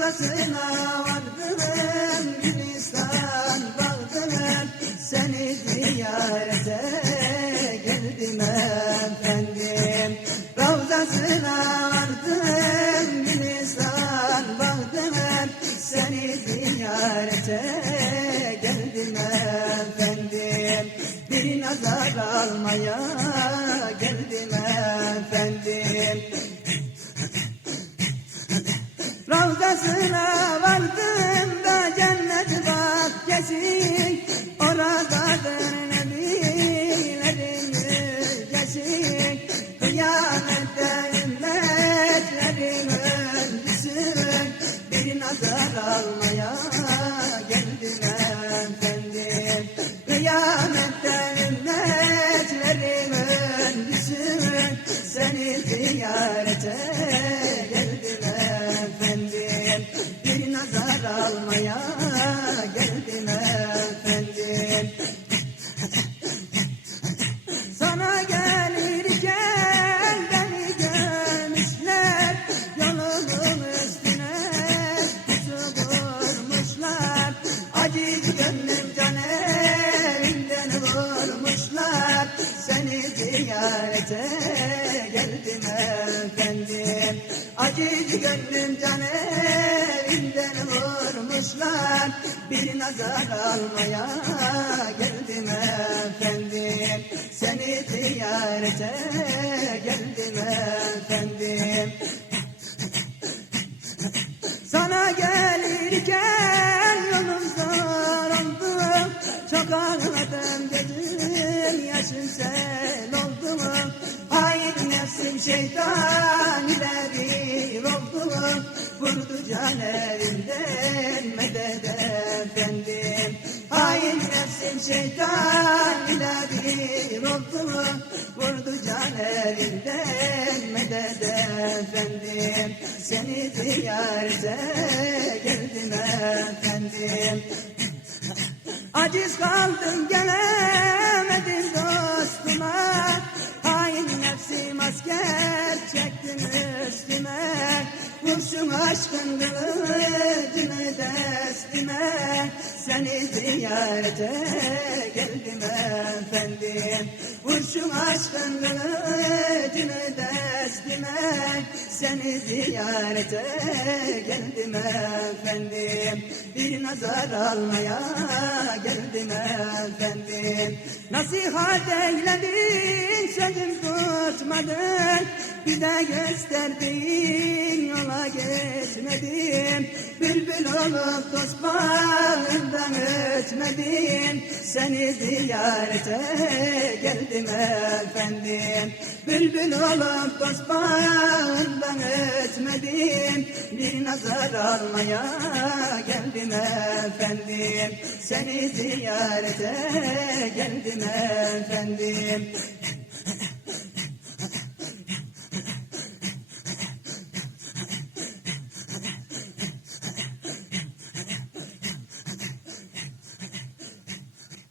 Ravzasına vardım, Gülistan bağdım, seni ziyarete geldim efendim. Ravzasına vardım, Gülistan bağdım, seni ziyarete geldim efendim. Bir nazar almaya geldim efendim. Ravzasına vardım da cennet bahçesi, oradadır nebilerin müjdesi. Kıyamette ümmetlerin öncüsü, bir nazar almaya geldim efendim. Kıyamette ümmetlerin öncüsü, seni ziyarete geldim efendim. Bir nazar almaya geldim efendim. Sana gelirken beni görmüşler, yolumun üstüne pusu vurmuşlar. Aciz gönlüm can evinden vurmuşlar, seni ziyarete geldim efendim. Aciz gönlüm can evinden vurmuşlar, bir nazar almaya geldim efendim. Seni ziyarete geldim efendim. Sana gelirken yolum zor oldu, çok ağladım gözüm yaşım sel oldu. Hain nefsim şeytan ile bir oldu, vurdu can evimden medet efendim. Hain nefsim şeytan ile bir oldu, vurdu can evimden medet efendim. Seni ziyarete geldim efendim. Aciz kaldım gelemedim dostuma, hain nefsim asker çektin üstüme. Kurşun aşkın kılıcını destime, seni ziyarete geldim efendim. Kurşun aşkın kılıcını destime, seni ziyarete geldim efendim. Bir nazar almaya geldim efendim. Nasihat eyledin, sözüm tutmadın, bir de gösterdiğin yola geçmedim. Bülbül olup dost bağından ötmedim, seni ziyarete geldim efendim. Bülbül olup dost bağından ötmedim, bir nazar almaya geldim efendim. Seni ziyarete geldim efendim.